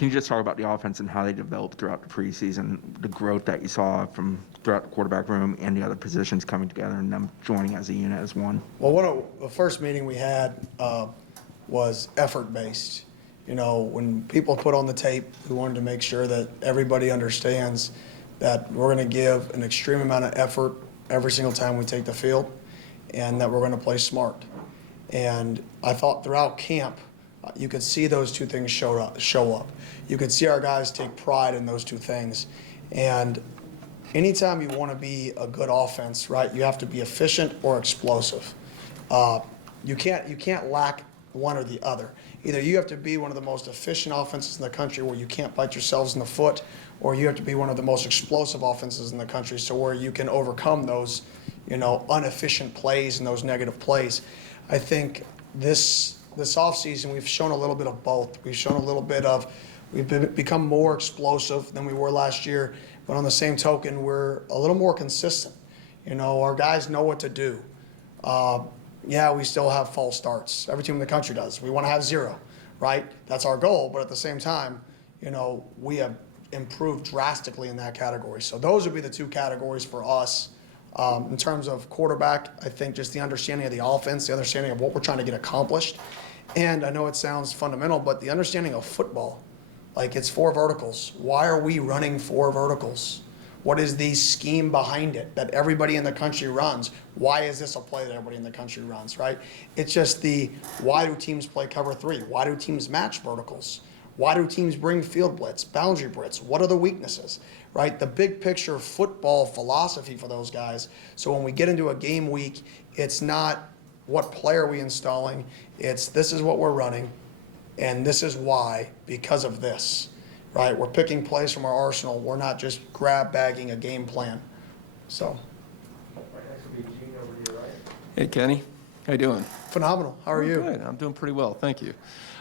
Can you just talk about the offense and how they developed throughout the preseason, the growth that you saw from throughout the quarterback room and the other positions coming together and them joining as a unit as one? Well, the first meeting we had was effort-based. You know, when people put on the tape, we wanted to make sure that everybody understands that we're going to give an extreme amount of effort every single time we take the field, and that we're going to play smart. And I thought throughout camp, you could see those two things show up. You could see our guys take pride in those two things. And anytime you want to be a good offense, right, you have to be efficient or explosive. You can't lack one or the other. Either you have to be one of the most efficient offenses in the country where you can't bite yourselves in the foot, or you have to be one of the most explosive offenses in the country so where you can overcome those, inefficient plays and those negative plays. I think this offseason we've shown a little bit of both. We've shown a little bit of, become more explosive than we were last year, but on the same token, we're a little more consistent. Our guys know what to do. Yeah, we still have false starts. Every team in the country does. We want to have 0, right? That's our goal, but at the same time, we have improved drastically in that category. So those would be the two categories for us. In terms of quarterback, I think just the understanding of the offense, the understanding of what we're trying to get accomplished. And I know it sounds fundamental, but the understanding of football, like it's 4 verticals. Why are we running 4 verticals? What is the scheme behind it that everybody in the country runs? Why is this a play that everybody in the country runs, right? It's just why do teams play cover 3? Why do teams match verticals? Why do teams bring field blitz, boundary blitz? What are the weaknesses, right? The big picture football philosophy for those guys. So when we get into a game week, it's not what play are we installing, it's this is what we're running, and this is why, because of this. Right, we're picking plays from our arsenal. We're not just grab bagging a game plan. So. Hey, Kenny. How you doing? Phenomenal. How are you? Good. I'm doing pretty well. Thank you.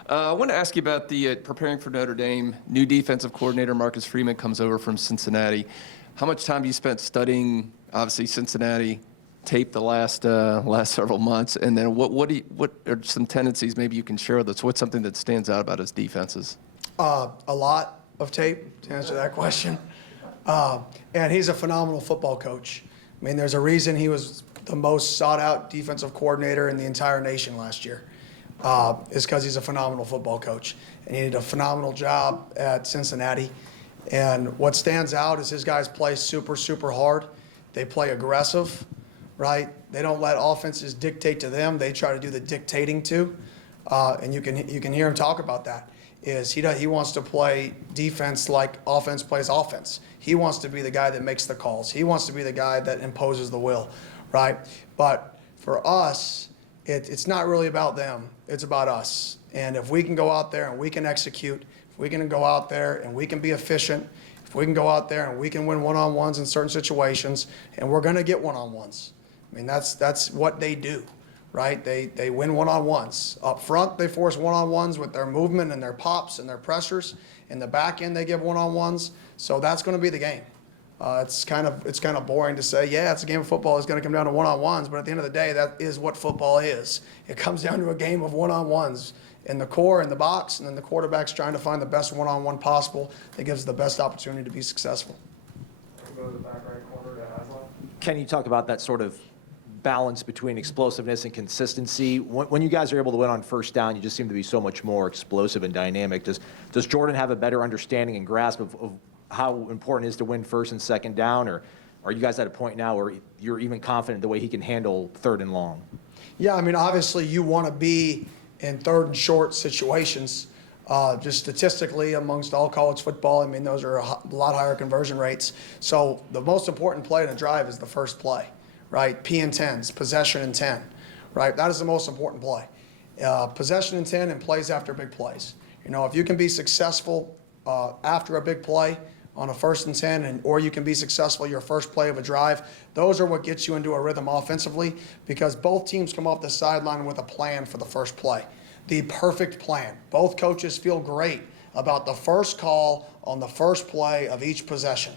I want to ask you about the preparing for Notre Dame. New defensive coordinator Marcus Freeman comes over from Cincinnati. How much time have you spent studying, obviously, Cincinnati tape the last several months? And then what are some tendencies maybe you can share with us? What's something that stands out about his defenses? A lot of tape to answer that question. And he's a phenomenal football coach. I mean, there's a reason he was the most sought-out defensive coordinator in the entire nation last year. Is because he's a phenomenal football coach. And he did a phenomenal job at Cincinnati. And what stands out is his guys play super, super hard. They play aggressive, right? They don't let offenses dictate to them. They try to do the dictating too. And you can hear him talk about that. He wants to play defense like offense plays offense. He wants to be the guy that makes the calls. He wants to be the guy that imposes the will, right? But for us, it's not really about them. It's about us. And if we can go out there and we can execute, if we can go out there and we can be efficient, if we can go out there and we can win one-on-ones in certain situations, and we're going to get one-on-ones. I mean, that's what they do. Right? They win one-on-ones. Up front, they force one-on-ones with their movement and their pops and their pressures. In the back end, they give one-on-ones. So that's going to be the game. It's kind of boring to say, yeah, it's a game of football. It's going to come down to one-on-ones. But at the end of the day, that is what football is. It comes down to a game of one-on-ones in the core, in the box, and then the quarterback's trying to find the best one-on-one possible that gives the best opportunity to be successful. Can you talk about that sort of balance between explosiveness and consistency? When you guys are able to win on first down, you just seem to be so much more explosive and dynamic. Does Jordan have a better understanding and grasp of how important it is to win first and second down, or are you guys at a point now where you're even confident the way he can handle third and long? Yeah, I mean, obviously you want to be in third and short situations. Just statistically amongst all college football, I mean, those are a lot higher conversion rates. So the most important play in a drive is the first play. Right, P and 10s, possession and 10, right? That is the most important play. Possession and 10 and plays after big plays. If you can be successful after a big play on a 1st and 10, or you can be successful your first play of a drive, those are what gets you into a rhythm offensively, because both teams come off the sideline with a plan for the first play. The perfect plan. Both coaches feel great about the first call on the first play of each possession.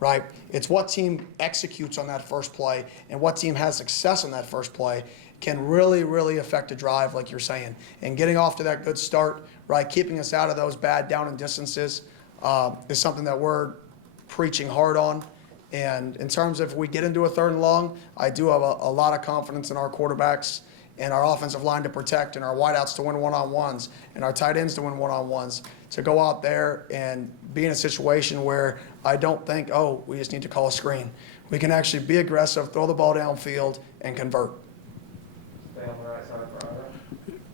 Right? It's what team executes on that first play and what team has success on that first play can really, really affect a drive, like you're saying. And getting off to that good start, right? Keeping us out of those bad down and distances is something that we're preaching hard on. And in terms of if we get into a 3rd and long, I do have a lot of confidence in our quarterbacks and our offensive line to protect and our wideouts to win one-on-ones and our tight ends to win one-on-ones, to go out there and be in a situation where I don't think, oh, we just need to call a screen. We can actually be aggressive, throw the ball downfield, and convert. Stay on the right side for Ira.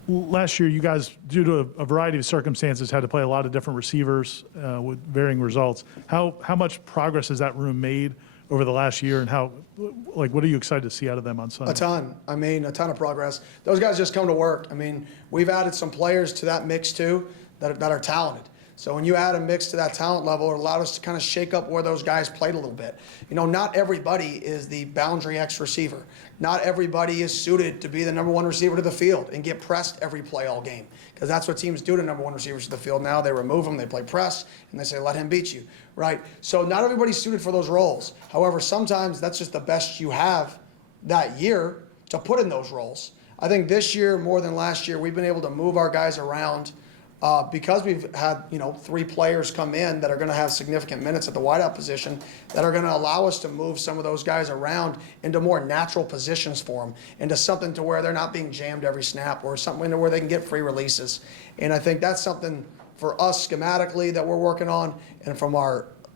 Last year, you guys, due to a variety of circumstances, had to play a lot of different receivers with varying results. How much progress has that room made over the last year, and what are you excited to see out of them on Sunday? A ton. I mean, a ton of progress. Those guys just come to work. I mean, we've added some players to that mix too that are talented. So when you add a mix to that talent level, it allowed us to kind of shake up where those guys played a little bit. You know, not everybody is the boundary X receiver. Not everybody is suited to be the number 1 receiver to the field and get pressed every play all game. Because that's what teams do to number 1 receivers to the field now. They remove them, they play press, and they say, let him beat you, right? So not everybody's suited for those roles. However, sometimes that's just the best you have that year to put in those roles. I think this year, more than last year, we've been able to move our guys around because we've had, 3 players come in that are going to have significant minutes at the wideout position that are going to allow us to move some of those guys around into more natural positions for them, into something to where they're not being jammed every snap, or something to where they can get free releases. And I think that's something for us schematically that we're working on, and from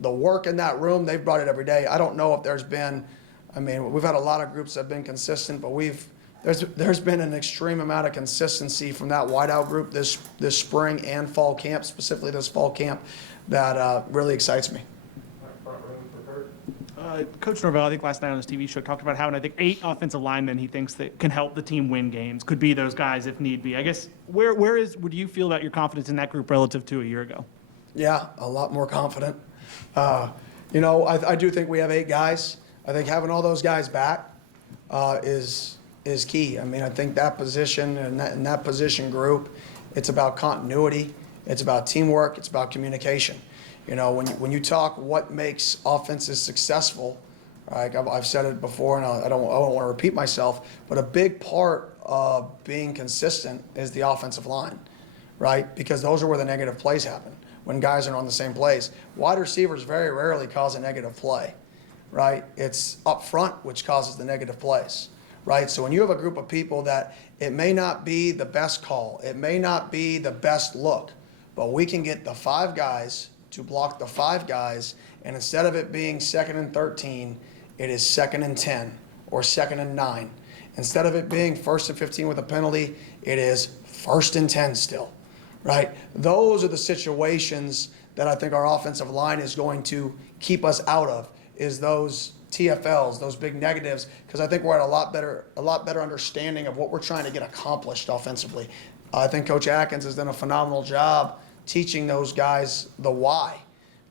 the work in that room, they've brought it every day. I don't know if there's been, we've had a lot of groups that have been consistent, but there's been an extreme amount of consistency from that wideout group this spring and fall camp, specifically this fall camp, that really excites me. Coach Norvell, I think last night on his TV show, talked about having, I think, 8 offensive linemen he thinks that can help the team win games, could be those guys if need be. I guess, would you feel about your confidence in that group relative to a year ago? Yeah, a lot more confident. I do think we have 8 guys. I think having all those guys back is key. I think that position and that position group, it's about continuity, it's about teamwork, it's about communication. When you talk what makes offenses successful, like I've said it before, and I don't want to repeat myself, but a big part of being consistent is the offensive line, right? Because those are where the negative plays happen, when guys are on the same plays. Wide receivers very rarely cause a negative play, right? It's up front which causes the negative plays. Right? So when you have a group of people that it may not be the best call, it may not be the best look, but we can get the 5 guys to block the 5 guys, and instead of it being 2nd and 13, it is 2nd and 10 or 2nd and 9. Instead of it being 1st and 15 with a penalty, it is 1st and 10 still, right? Those are the situations that I think our offensive line is going to keep us out of, is those TFLs, those big negatives, because I think we're at a lot better understanding of what we're trying to get accomplished offensively. I think Coach Atkins has done a phenomenal job teaching those guys the why.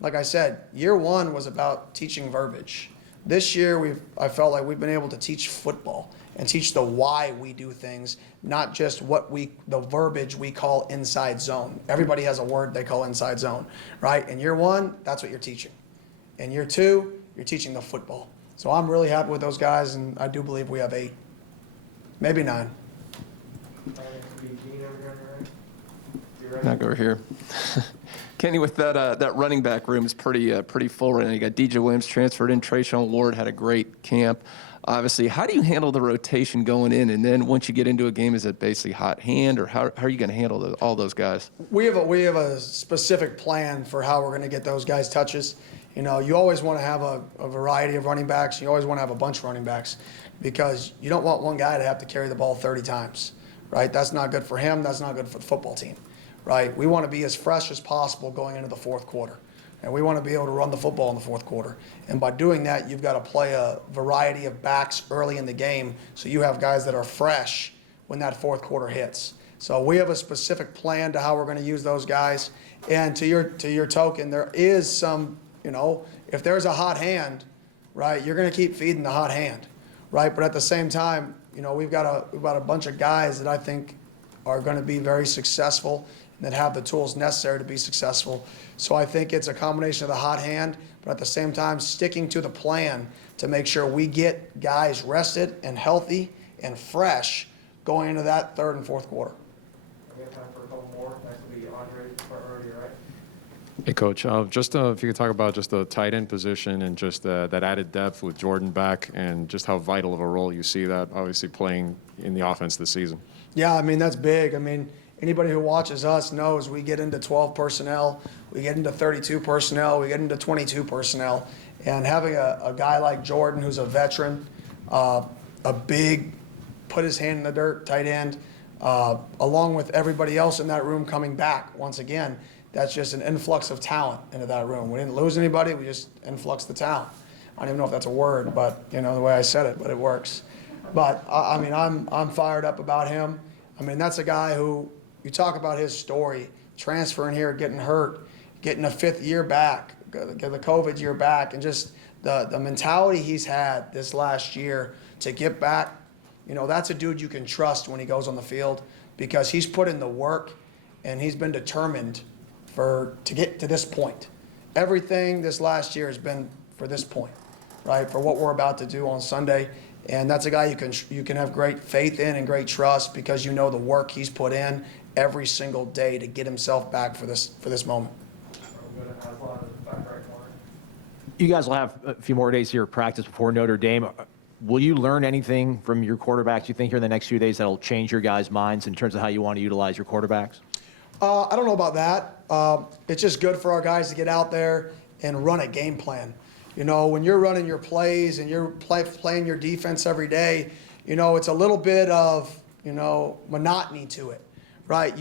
Like I said, year 1 was about teaching verbiage. This year, I felt like we've been able to teach football and teach the why we do things, not just the verbiage we call inside zone. Everybody has a word they call inside zone, right? In year 1, that's what you're teaching. In year 2, you're teaching the football. So I'm really happy with those guys, and I do believe we have 8, maybe 9. Knock over here. Kenny, with that running back room is pretty full right now. You got DJ Williams transferred in. Trayshawn Ward had a great camp. Obviously, how do you handle the rotation going in? And then once you get into a game, is it basically hot hand, or how are you going to handle all those guys? We have a specific plan for how we're going to get those guys touches. You always want to have a variety of running backs. You always want to have a bunch of running backs, because you don't want one guy to have to carry the ball 30 times, right? That's not good for him. That's not good for the football team, right? We want to be as fresh as possible going into the 4th quarter, and we want to be able to run the football in the 4th quarter. And by doing that, you've got to play a variety of backs early in the game, so you have guys that are fresh when that 4th quarter hits. So we have a specific plan to how we're going to use those guys. And to your token, there is some, if there's a hot hand, right, you're going to keep feeding the hot hand, right? But at the same time, we've got a bunch of guys that I think are going to be very successful and that have the tools necessary to be successful. So I think it's a combination of the hot hand, but at the same time, sticking to the plan to make sure we get guys rested and healthy and fresh going into that 3rd and 4th quarter. We have time for a couple more. Next will be Hey, Coach. Just if you could talk about just the tight end position and just that added depth with Jordan back and just how vital of a role you see that obviously playing in the offense this season. Yeah, I mean, that's big. I mean, anybody who watches us knows we get into 12 personnel, we get into 32 personnel, we get into 22 personnel. And having a guy like Jordan, who's a veteran, a big, put his hand in the dirt tight end, along with everybody else in that room coming back, once again, that's just an influx of talent into that room. We didn't lose anybody, we just influxed the talent. I don't even know if that's a word, but the way I said it, but it works. But I mean, I'm fired up about him. I mean, that's a guy who, you talk about his story, transferring here, getting hurt, getting a 5th year back, the COVID year back, and just the mentality he's had this last year to get back. That's a dude you can trust when he goes on the field because he's put in the work and he's been determined to get to this point. Everything this last year has been for this point, right? For what we're about to do on Sunday. And that's a guy you can have great faith in and great trust because the work he's put in every single day to get himself back for this moment. You guys will have a few more days here of practice before Notre Dame. Will you learn anything from your quarterbacks, you think, here in the next few days that'll change your guys' minds in terms of how you want to utilize your quarterbacks? I don't know about that. It's just good for our guys to get out there and run a game plan. When you're running your plays and you're playing your defense every day, it's a little bit of, monotony to it, right?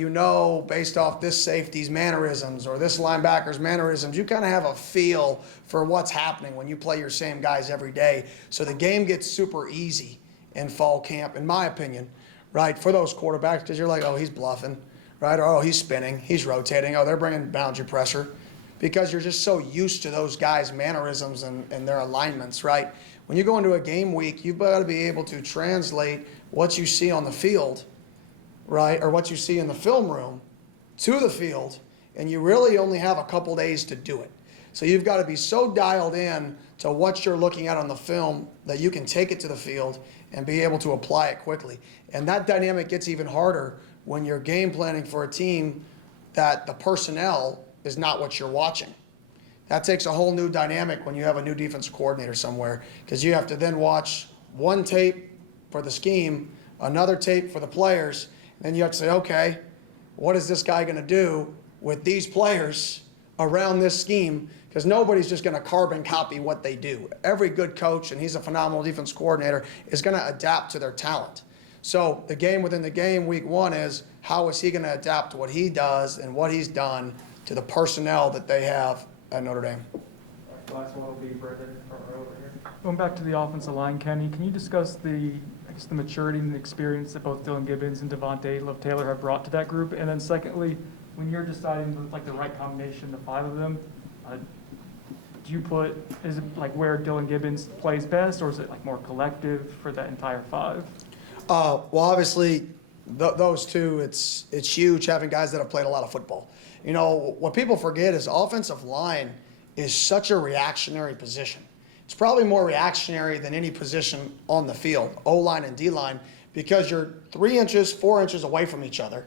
Based off this safety's mannerisms or this linebacker's mannerisms, you kind of have a feel for what's happening when you play your same guys every day. So the game gets super easy in fall camp, in my opinion, right, for those quarterbacks because you're like, oh, he's bluffing, right? Or, oh, he's spinning, he's rotating, oh, they're bringing boundary pressure. Because you're just so used to those guys' mannerisms and their alignments, right? When you go into a game week, you've got to be able to translate what you see on the field, right, or what you see in the film room to the field, and you really only have a couple days to do it. So you've got to be so dialed in to what you're looking at on the film that you can take it to the field and be able to apply it quickly. And that dynamic gets even harder when you're game planning for a team that the personnel is not what you're watching. That takes a whole new dynamic when you have a new defensive coordinator somewhere because you have to then watch one tape for the scheme, another tape for the players, and then you have to say, okay, what is this guy going to do with these players around this scheme? Because nobody's just going to carbon copy what they do. Every good coach, and he's a phenomenal defense coordinator, is going to adapt to their talent. So the game within the game, week 1, is how is he going to adapt to what he does and what he's done to the personnel that they have at Notre Dame. Last one will be Brendan from over here. Going back to the offensive line, Kenny, can you discuss the maturity and the experience that both Dylan Gibbons and Devontae Love Taylor have brought to that group? And then secondly, when you're deciding the right combination, the 5 of them, is it where Dylan Gibbons plays best, or is it more collective for that entire 5? Well, obviously, those two, it's huge having guys that have played a lot of football. What people forget is offensive line is such a reactionary position. It's probably more reactionary than any position on the field, O-line and D-line, because you're 3 inches, 4 inches away from each other.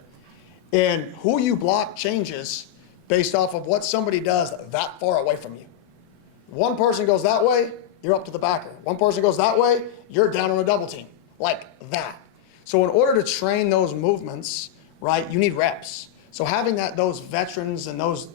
And who you block changes based off of what somebody does that far away from you. One person goes that way, you're up to the backer. One person goes that way, you're down on a double team, like that. So in order to train those movements, right, you need reps. So having those veterans and those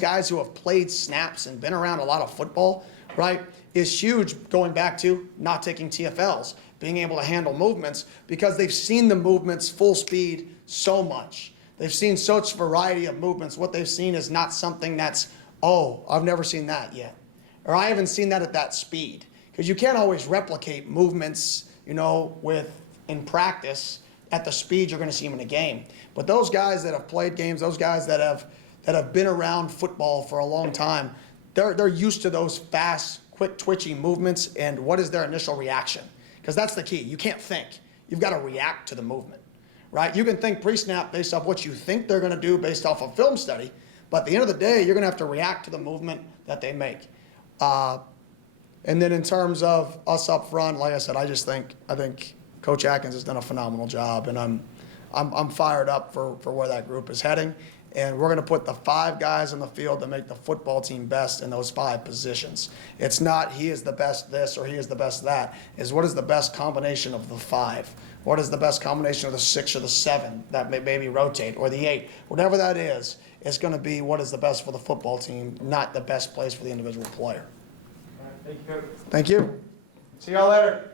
guys who have played snaps and been around a lot of football, right, is huge going back to not taking TFLs, being able to handle movements because they've seen the movements full speed so much. They've seen such variety of movements. What they've seen is not something that's, oh, I've never seen that yet. Or I haven't seen that at that speed. Because you can't always replicate movements, in practice at the speed you're going to see them in a game. But those guys that have played games, those guys that have been around football for a long time, they're used to those fast, quick twitchy movements and what is their initial reaction. Because that's the key. You can't think. You've got to react to the movement, right? You can think pre-snap based off what you think they're going to do based off of film study, but at the end of the day, you're going to have to react to the movement that they make. And then in terms of us up front, like I said, I think Coach Atkins has done a phenomenal job, and I'm fired up for where that group is heading. and we're going to put the 5 guys on the field that make the football team best in those 5 positions. It's not he is the best this or he is the best that. Is what is the best combination of the 5? What is the best combination of the 6 or the 7 that may maybe rotate, or the 8? Whatever that is, it's going to be what is the best for the football team, not the best place for the individual player. Thank you, Coach. Thank you. See y'all later.